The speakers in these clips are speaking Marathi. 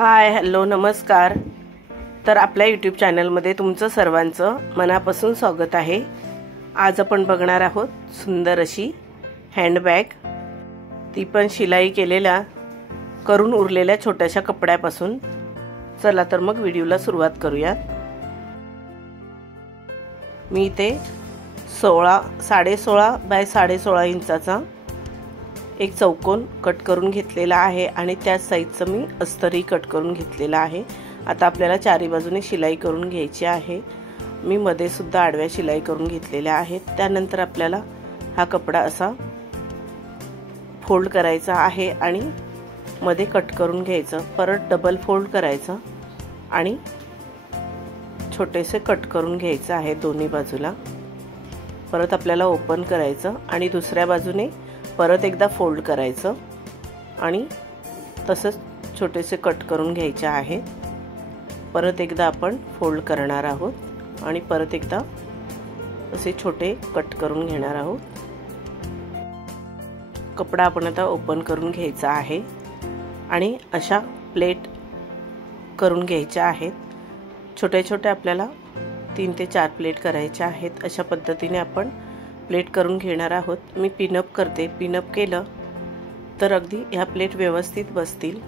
हाय हॅलो नमस्कार। तर आपल्या यूट्यूब चॅनलमध्ये तुमचं सर्वांचं मनापासून स्वागत आहे। आज आपण बघणार आहोत सुंदर अशी हँडबॅग, ती पण शिलाई केलेल्या करून उरलेल्या छोट्याशा कपड्यापासून। चला तर मग व्हिडिओला सुरुवात करूया। मी इथे 16.5 बाय 16.5 इंचाचा एक चौकोन कट करून घेतलेला आहे आणि त्याच साइजचं मी अस्तरही कट करून घेतलेला आहे। आता आपल्याला चारी बाजूने शिलाई करून घ्यायची आहे। मी मध्ये सुद्धा आडव्या शिलाई करून घेतलेल्या आहेत। त्यानंतर आपल्याला हा कपडा असा फोल्ड करायचा आहे आणि मध्ये कट करून घ्यायचं, परत डबल फोल्ड करायचं आणि छोटेसे कट करून घ्यायचं आहे दोन्ही बाजूला। परत आपल्याला ओपन करायचं आणि दुसऱ्या बाजूने परत एकदा फोल्ड करायचं आणि तसंच छोटेसे कट करून घ्यायचे आहे। परत एकदा आपण फोल्ड करणार आहोत आणि परत एकदा असे छोटे कट करून घेणार आहोत। कपडा आपण आता ओपन करून घ्यायचा आहे आणि अशा प्लेट करून घ्यायच्या आहेत। छोटे छोटे आपल्याला 3 ते 4 प्लेट करायच्या आहेत। अशा पद्धतीने आपण प्लेट करून घेणार आहोत। मी पिनअप करते। पिनअप केलं तर अगदी ह्या प्लेट व्यवस्थित बसतील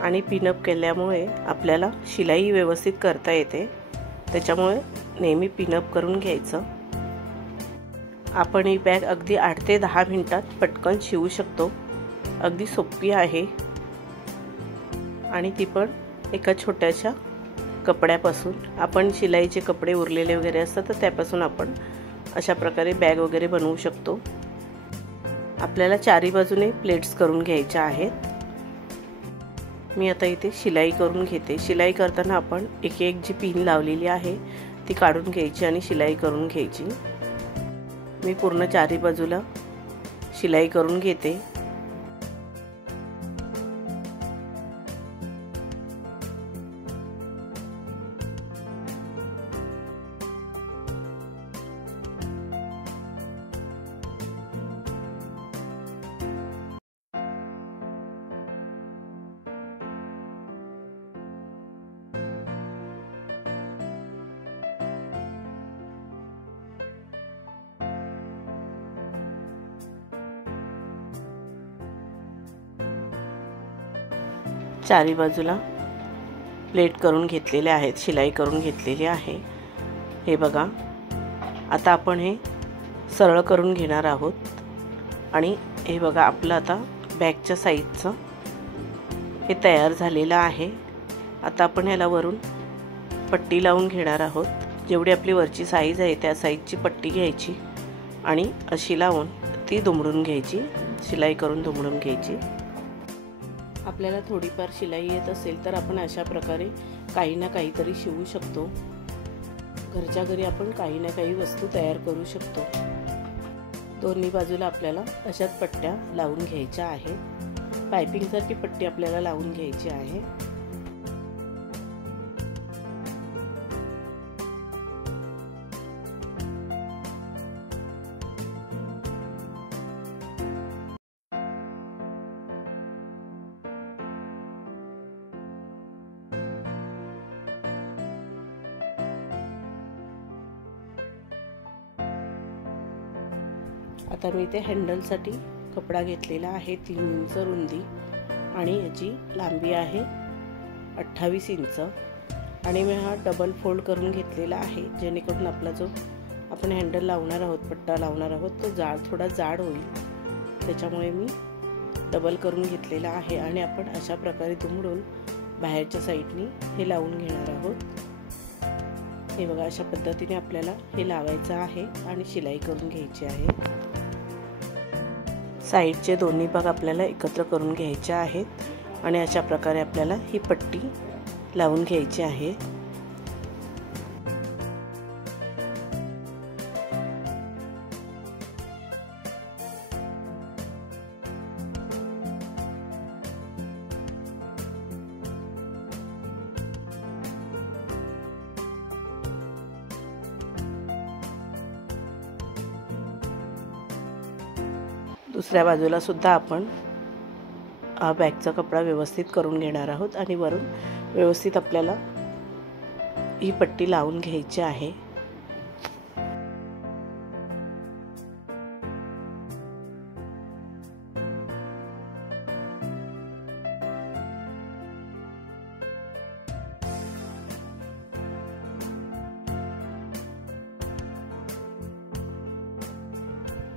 आणि पिनअप केल्यामुळे आपल्याला शिलाई व्यवस्थित करता येते, त्याच्यामुळे नेहमी पिनअप करून घ्यायचं। आपण ही बॅग अगदी 8 ते 10 मिनिटात पटकन शिवू शकतो। अगदी सोपी आहे आणि ती पण एका छोट्याशा कपड्यापासून। आपण शिलाईचे कपडे उरलेले वगैरे असतात तर त्यापासून आपण अशा प्रकारे बॅग वगैरे बनवू शकतो। आपल्याला चारी बाजूने प्लेट्स करून घ्यायच्या आहेत। मी आता इथे शिलाई करून घेते। शिलाई करताना आपण एक एक जी पिन लावलेली आहे ती काढून घ्यायची आणि शिलाई करून घ्यायची। मी पूर्ण चारी बाजूला शिलाई करून घेते। चारी बाजूला प्लेट करून घेतलेले आहेत, शिलाई करून घेतलेली आहे। हे बघा, आता आपण हे सरळ करून घेणार आहोत आणि हे बघा आपलं आता बॅगच्या साईजचं हे तयार झालेलं आहे। आता आपण ह्याला वरून पट्टी लावून घेणार आहोत। जेवढी आपली वरची साईज आहे त्या साईजची पट्टी घ्यायची आणि अशी लावून ती दुमडून घ्यायची, शिलाई करून दुमडून घ्यायची। आपल्याला थोडीफार शिलाई येत असेल तर आपण अशा प्रकारे काही ना काहीतरी शिवू शकतो। घरच्या घरी आपण काही ना काही वस्तू तयार करू शकतो। दोन्ही बाजूला आपल्याला अशाच पट्ट्या लावून घ्यायच्या आहेत। पायपिंगसारखी पट्टी आपल्याला लावून घ्यायची आहे। आता मी इथे हँडलसाठी कपडा घेतलेला आहे 3 इंच रुंदी आणि याची लांबी आहे 28 इंच आणि मी हा डबल फोल्ड करून घेतलेला आहे, जेणेकरून आपला जो आपण हँडल लावणार आहोत, पट्टा लावणार आहोत, तो थोडा जाड होईल। त्याच्यामुळे मी डबल करून घेतलेला आहे आणि आपण अशा प्रकारे दुमडून बाहेरच्या साईडनी हे लावून घेणार आहोत। हे बघा, अशा पद्धतीने आपल्याला हे लावायचं आहे आणि शिलाई करून घ्यायची आहे। साईडचे दोन्ही भाग आपल्याला एकत्र करून घ्यायचे आहेत आणि अशा प्रकारे आपल्याला ही पट्टी लावून घ्यायची आहे। दुसऱ्या बाजूला सुद्धा आपण हा बॅगचा कपडा व्यवस्थित करून घेणार आहोत आणि वरून व्यवस्थित आपल्याला ही पट्टी लावून घ्यायची आहे।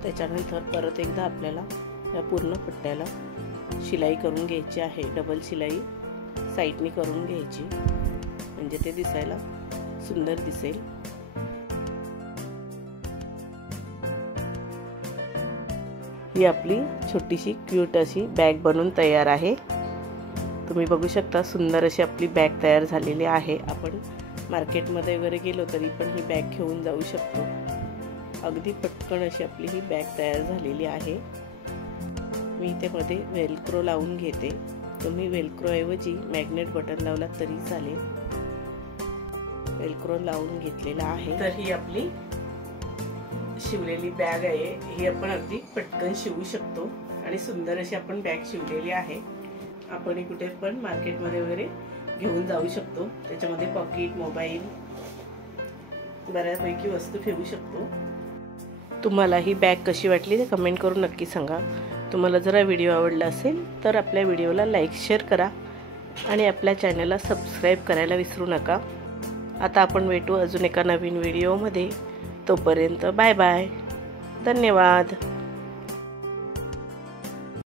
त्याच्यानंतर परत एकदा आपल्याला या पूर्ण पट्ट्याला शिलाई करून घ्यायची आहे। डबल शिलाई साईडनी करून घ्यायची म्हणजे ते दिसायला सुंदर दिसेल। ही आपली छोटीशी क्यूट अशी बॅग बनून तयार आहे। तुम्ही बघू शकता सुंदर अशी आपली बॅग तयार झालेली आहे। आपण मार्केटमध्ये वगैरे गेलो तरी पण ही बॅग घेऊन जाऊ शकतो। अगदी पटकन अशी आपली ही बॅग तयार झालेली आहे। मी इथे मध्ये वेलक्रो लावून घेते। तुम्ही वेलक्रो ऐवजी मॅग्नेट बटन लावला तरी चालेल। वेलक्रो लावून घेतलेला आहे। तर ही आपली शिवलेली बॅग आहे। ही आपण अगदी पटकन शिवू शकतो आणि सुंदर अशी आपण बॅग शिवलेली आहे। आपण कुठे पण मार्केटमध्ये वगैरे घेऊन जाऊ शकतो। त्याच्यामध्ये पॉकेट, मोबाईल, बऱ्यापैकी वस्तू ठेवू शकतो। तुम्हाला ही बॅग कशी वाटली ते कमेंट करून नक्की सांगा। तुम्हाला जर व्हिडिओ आवडला असेल तर आपल्या व्हिडिओला लाईक शेअर करा आणि आपल्या चॅनलला सबस्क्राईब करायला विसरू नका। आता आपण भेटू अजून एका नवीन व्हिडिओमध्ये। तोपर्यंत बाय बाय, धन्यवाद।